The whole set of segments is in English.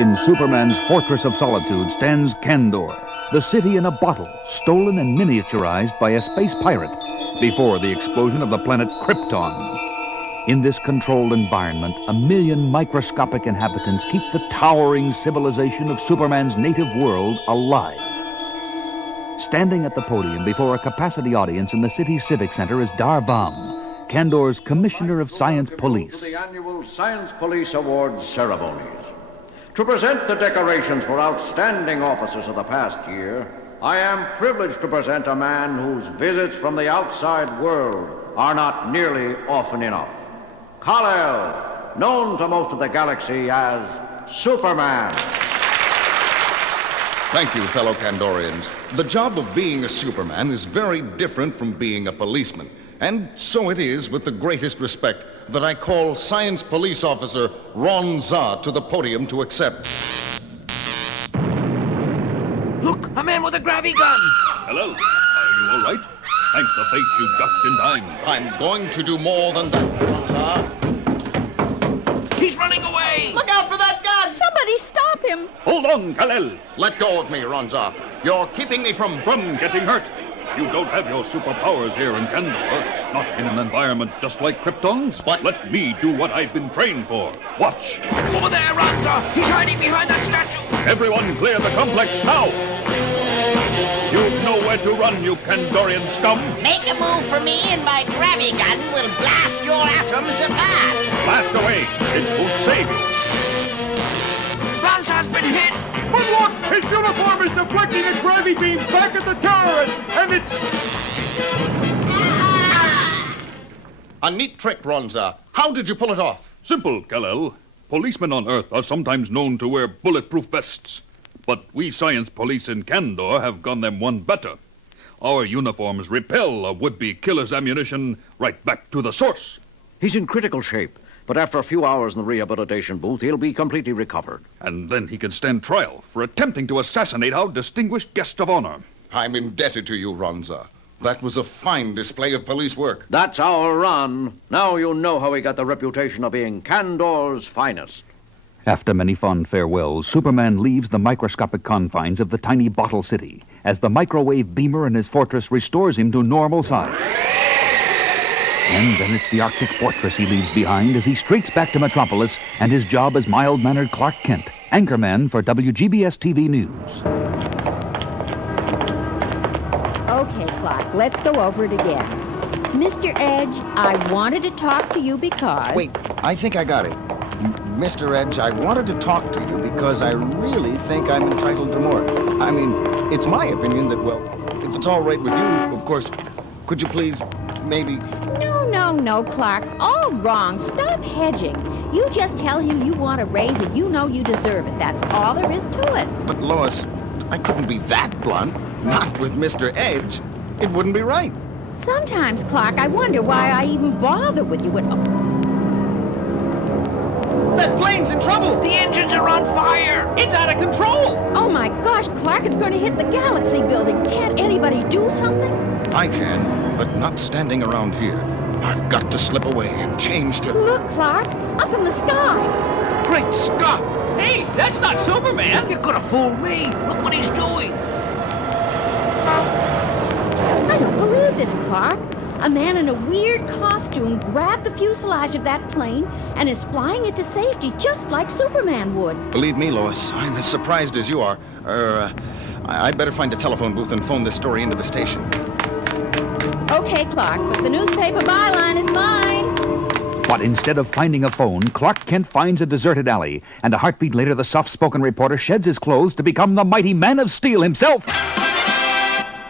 In Superman's fortress of solitude stands Kandor, the city in a bottle, stolen and miniaturized by a space pirate before the explosion of the planet Krypton. In this controlled environment, 1 million microscopic inhabitants keep the towering civilization of Superman's native world alive. Standing at the podium before a capacity audience in the city's civic center is Darvam, Kandor's Commissioner of Science Police. To the annual Science Police Awards ceremonies. To present the decorations for outstanding officers of the past year, I am privileged to present a man whose visits from the outside world are not nearly often enough. Kal-El, known to most of the galaxy as Superman. Thank you, fellow Kandorians. The job of being a Superman is very different from being a policeman. And so it is with the greatest respect that I call Science Police Officer Ron-Zar to the podium to accept. Look, a man with a gravity gun! Hello, are you all right? Thank the fates you ducked in time. I'm going to do more than that, Ron-Zar. He's running away! Look out for that gun! Somebody stop him! Hold on, Kal-El. Let go of me, Ron-Zar. You're keeping me from Getting hurt. You don't have your superpowers here in Kandor. Not in an environment just like Krypton's. What? Let me do what I've been trained for. Watch. Over there, Ron-Zar! He's hiding behind that statue! Everyone clear the complex now. You've nowhere to run, you Kandorian scum. Make a move for me and my gravity gun will blast your atoms apart. Blast away. It won't save you. Ron-Zar's been hit! But look! His uniform is deflecting a gravity beam back at the terrorist, and it's... a neat trick, Ron-Zar. How did you pull it off? Simple, Kal-El. Policemen on Earth are sometimes known to wear bulletproof vests. But we science police in Kandor have gone them one better. Our uniforms repel a would-be killer's ammunition right back to the source. He's in critical shape, but after a few hours in the rehabilitation booth, he'll be completely recovered. And then he can stand trial for attempting to assassinate our distinguished guest of honor. I'm indebted to you, Ron-Zar. That was a fine display of police work. That's our Ron. Now you know how he got the reputation of being Kandor's finest. After many fond farewells, Superman leaves the microscopic confines of the tiny bottle city as the microwave beamer in his fortress restores him to normal size. And then it's the Arctic fortress he leaves behind as he streaks back to Metropolis and his job as mild-mannered Clark Kent, anchorman for WGBS-TV News. Okay, Clark, let's go over it again. Mr. Edge, I wanted to talk to you because... Wait, I think I got it. Mr. Edge, I wanted to talk to you because I really think I'm entitled to more. I mean, it's my opinion that, well, if it's all right with you, of course, could you please, maybe... No, Clark. All wrong. Stop hedging. You just tell him you want a raise and you know you deserve it. That's all there is to it. But, Lois, I couldn't be that blunt. Not with Mr. Edge. It wouldn't be right. Sometimes, Clark, I wonder why I even bother with you. That plane's in trouble! The engines are on fire! It's out of control! Oh, my gosh, Clark, it's going to hit the Galaxy building. Can't anybody do something? I can, but not standing around here. I've got to slip away and change to... Look, Clark, up in the sky. Great Scott! Hey, that's not Superman! You could have fooled me! Look what he's doing! I don't believe this, Clark. A man in a weird costume grabbed the fuselage of that plane and is flying it to safety just like Superman would. Believe me, Lois, I'm as surprised as you are. I'd better find a telephone booth and phone this story into the station. Okay, Clark, but the newspaper byline is mine. But instead of finding a phone, Clark Kent finds a deserted alley, and a heartbeat later the soft-spoken reporter sheds his clothes to become the mighty Man of Steel himself,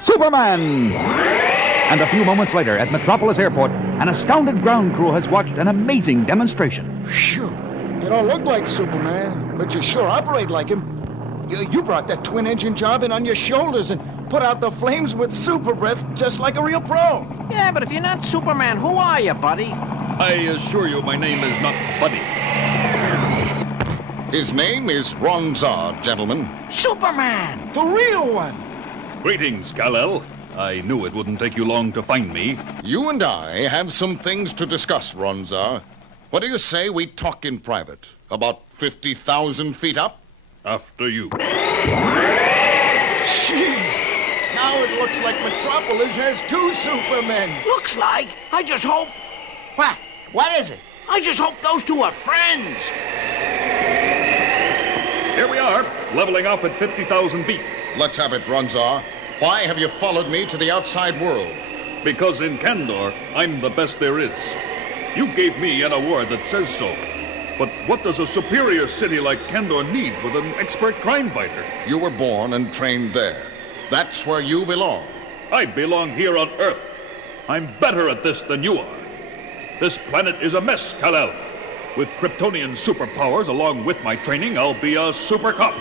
Superman! And a few moments later, at Metropolis Airport, an astounded ground crew has watched an amazing demonstration. Phew! You don't look like Superman, but you sure operate like him. You brought that twin-engine job in on your shoulders and put out the flames with super breath just like a real pro. Yeah, but if you're not Superman, who are you, buddy? I assure you my name is not Buddy. His name is Ron-Zar, gentlemen. Superman! The real one! Greetings, Kal-El. I knew it wouldn't take you long to find me. You and I have some things to discuss, Ron-Zar. What do you say we talk in private? About 50,000 feet up? After you. Gee! Now it looks like Metropolis has two Supermen. Looks like. I just hope. What? What is it? I just hope those two are friends. Here we are, leveling off at 50,000 feet. Let's have it, Ron-Zar. Why have you followed me to the outside world? Because in Kandor, I'm the best there is. You gave me an award that says so. But what does a superior city like Kandor need with an expert crime fighter? You were born and trained there. That's where you belong. I belong here on Earth. I'm better at this than you are. This planet is a mess, Kal-El. With Kryptonian superpowers along with my training, I'll be a super cop.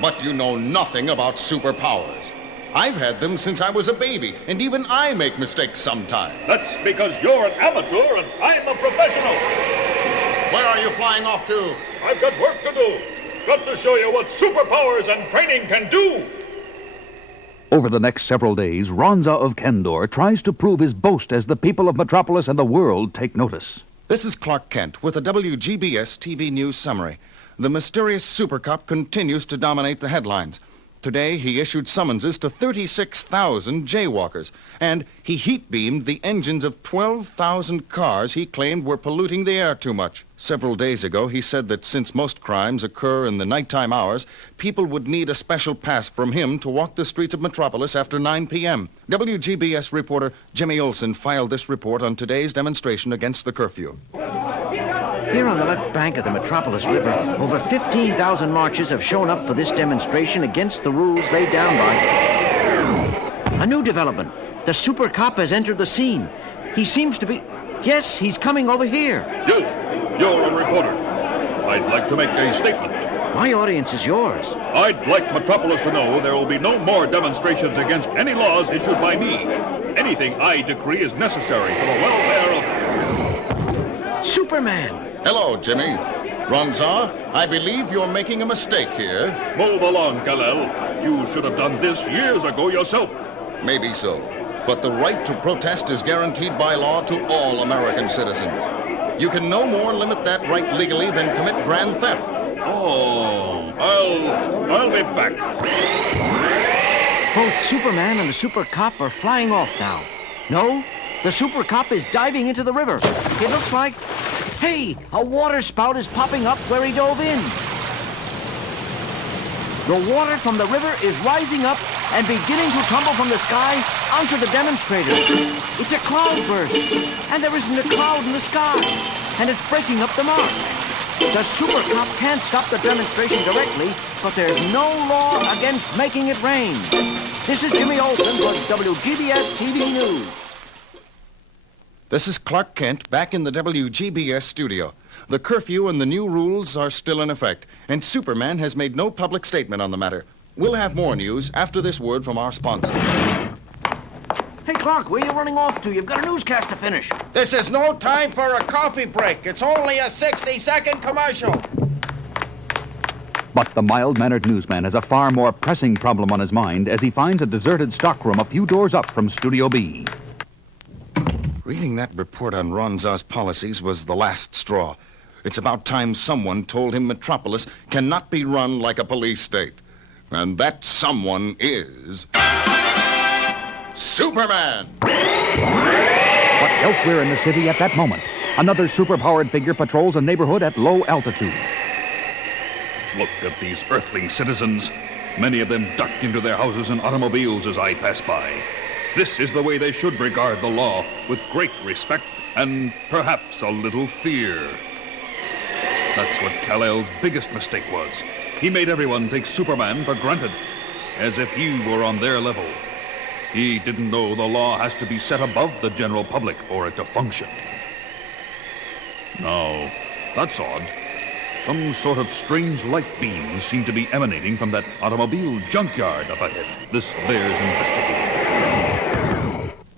But you know nothing about superpowers. I've had them since I was a baby, and even I make mistakes sometimes. That's because you're an amateur and I'm a professional. Where are you flying off to? I've got work to do. Got to show you what superpowers and training can do. Over the next several days, Ron-Zar of Kandor tries to prove his boast as the people of Metropolis and the world take notice. This is Clark Kent with a WGBS TV news summary. The mysterious super cop continues to dominate the headlines. Today, he issued summonses to 36,000 jaywalkers, and he heat-beamed the engines of 12,000 cars he claimed were polluting the air too much. Several days ago, he said that since most crimes occur in the nighttime hours, people would need a special pass from him to walk the streets of Metropolis after 9 p.m. WGBS reporter Jimmy Olsen filed this report on today's demonstration against the curfew. Here on the left bank of the Metropolis River, over 15,000 marchers have shown up for this demonstration against the rules laid down by... A new development. The super cop has entered the scene. He seems to be... Yes, he's coming over here. You're a reporter. I'd like to make a statement. My audience is yours. I'd like Metropolis to know there will be no more demonstrations against any laws issued by me. Anything I decree is necessary for the welfare of... Superman! Hello, Jimmy. Ron-Zar, I believe you're making a mistake here. Move along, Kal-El. You should have done this years ago yourself. Maybe so. But the right to protest is guaranteed by law to all American citizens. You can no more limit that right legally than commit grand theft. Oh, I'll be back. Both Superman and the super cop are flying off now. No, the super cop is diving into the river. It looks like... Hey, a water spout is popping up where he dove in. The water from the river is rising up and beginning to tumble from the sky onto the demonstrators. It's a cloudburst, and there isn't a cloud in the sky, and it's breaking up the mark. The super cop can't stop the demonstration directly, but there's no law against making it rain. This is Jimmy Olsen for WGBS TV News. This is Clark Kent back in the WGBS studio. The curfew and the new rules are still in effect, and Superman has made no public statement on the matter. We'll have more news after this word from our sponsor. Hey, Clark, where are you running off to? You've got a newscast to finish. This is no time for a coffee break. It's only a 60-second commercial. But the mild-mannered newsman has a far more pressing problem on his mind as he finds a deserted stockroom a few doors up from Studio B. Reading that report on Ron-Zar's policies was the last straw. It's about time someone told him Metropolis cannot be run like a police state. And that someone is... Superman! But elsewhere in the city at that moment, another superpowered figure patrols a neighborhood at low altitude. Look at these earthling citizens. Many of them ducked into their houses and automobiles as I pass by. This is the way they should regard the law, with great respect and perhaps a little fear. That's what Kal-El's biggest mistake was. He made everyone take Superman for granted, as if he were on their level. He didn't know the law has to be set above the general public for it to function. Now, that's odd. Some sort of strange light beams seem to be emanating from that automobile junkyard up ahead. This bears investigating.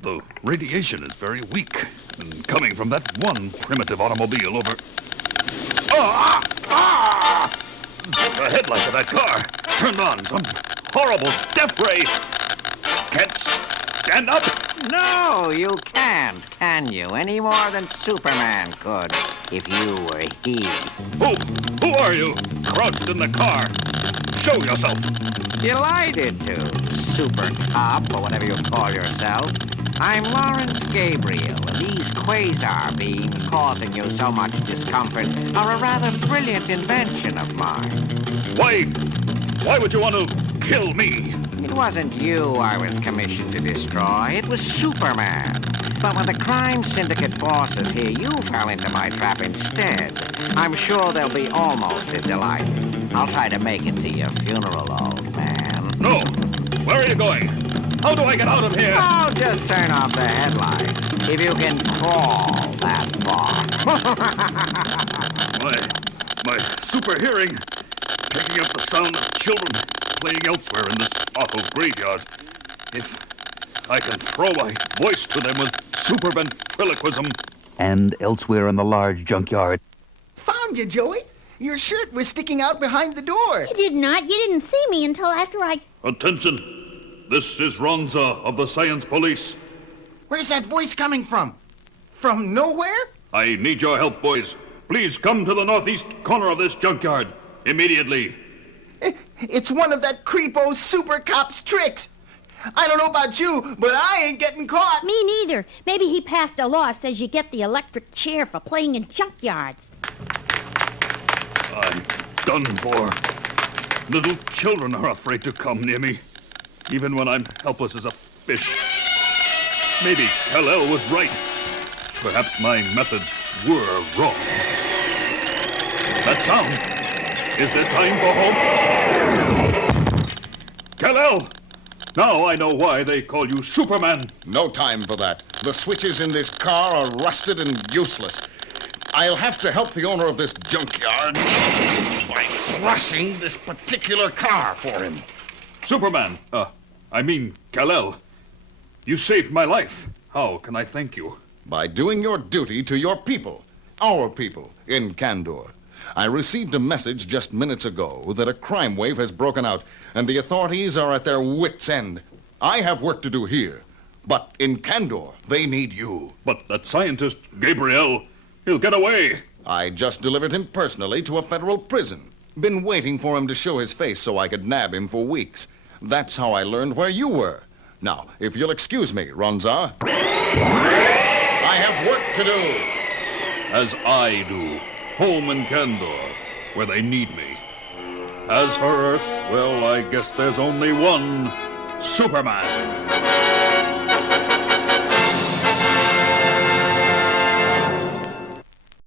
The radiation is very weak, and coming from that one primitive automobile over... The headlights of that car turned on some horrible death ray. Can't stand up. No, you can't, can you? Any more than Superman could, if you were he. Who are you? Crouched in the car. Show yourself. Delighted to, Super Cop, or whatever you call yourself. I'm Lawrence Gabriel, and these quasar beams causing you so much discomfort are a rather brilliant invention of mine. Why would you want to kill me? It wasn't you I was commissioned to destroy. It was Superman. But when the crime syndicate bosses hear you fell into my trap instead, I'm sure they'll be almost as delighted. I'll try to make it to your funeral, old man. No. Where are you going? How do I get out of here? Oh, just turn off the headlights. If you can crawl that far. My super hearing, picking up the sound of children playing elsewhere in this awful graveyard. If I can throw my voice to them with super ventriloquism. And elsewhere in the large junkyard. Found you, Joey. Your shirt was sticking out behind the door. You did not. You didn't see me until after I... Attention. This is Ron-Zar of the Science Police. Where's that voice coming from? From nowhere? I need your help, boys. Please come to the northeast corner of this junkyard. Immediately. It's one of that creepo super cop's tricks. I don't know about you, but I ain't getting caught. Me neither. Maybe he passed a law says you get the electric chair for playing in junkyards. I'm done for. Little children are afraid to come near me, even when I'm helpless as a fish. Maybe Kal-El was right. Perhaps my methods were wrong. That sound. Is there time for hope? Kal-El! Now I know why they call you Superman. No time for that. The switches in this car are rusted and useless. I'll have to help the owner of this junkyard by crushing this particular car for him. Superman, Kal-El. You saved my life. How can I thank you? By doing your duty to your people, our people, in Kandor. I received a message just minutes ago that a crime wave has broken out, and the authorities are at their wits' end. I have work to do here, but in Kandor, they need you. But that scientist, Gabriel, he'll get away. I just delivered him personally to a federal prison. Been waiting for him to show his face so I could nab him for weeks. That's how I learned where you were. Now, if you'll excuse me, Ron-Zar. I have work to do. As I do. Home in Kandor, where they need me. As for Earth, well, I guess there's only one Superman.